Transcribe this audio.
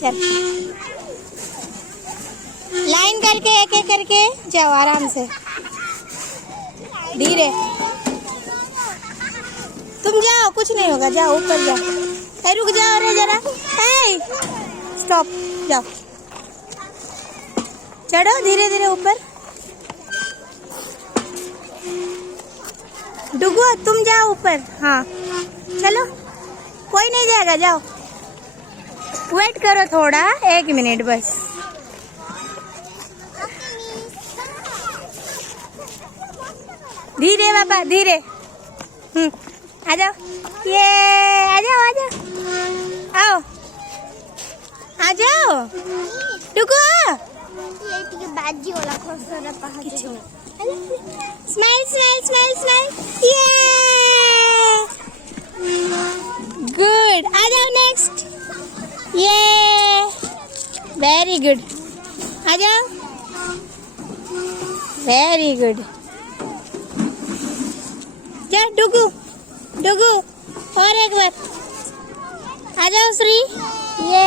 चल लाइन करके एक एक करके जाओ आराम से, धीरे। तुम जाओ, कुछ नहीं होगा, जाओ ऊपर जाओ। ए रुक जाओ रे जरा, ए स्टॉप, जाओ चढ़ो धीरे धीरे ऊपर। डुगू तुम जाओ ऊपर, हाँ चलो, कोई नहीं जाएगा, जाओ। वेट करो थोड़ा, 1 मिनट बस। धीरे पापा धीरे। आ जाओ, ये आ जाओ आ जाओ, आओ आ जाओ टुकू। बाजी वाला खोसरा पहाड़। स्माइल स्माइल स्माइल स्माइल, ये गुड। आ जाओ नेक्स्ट, ये वेरी गुड। आ जाओ, वेरी गुड। जा डुगू डुगू, और एक बार आ जाओ श्री, ये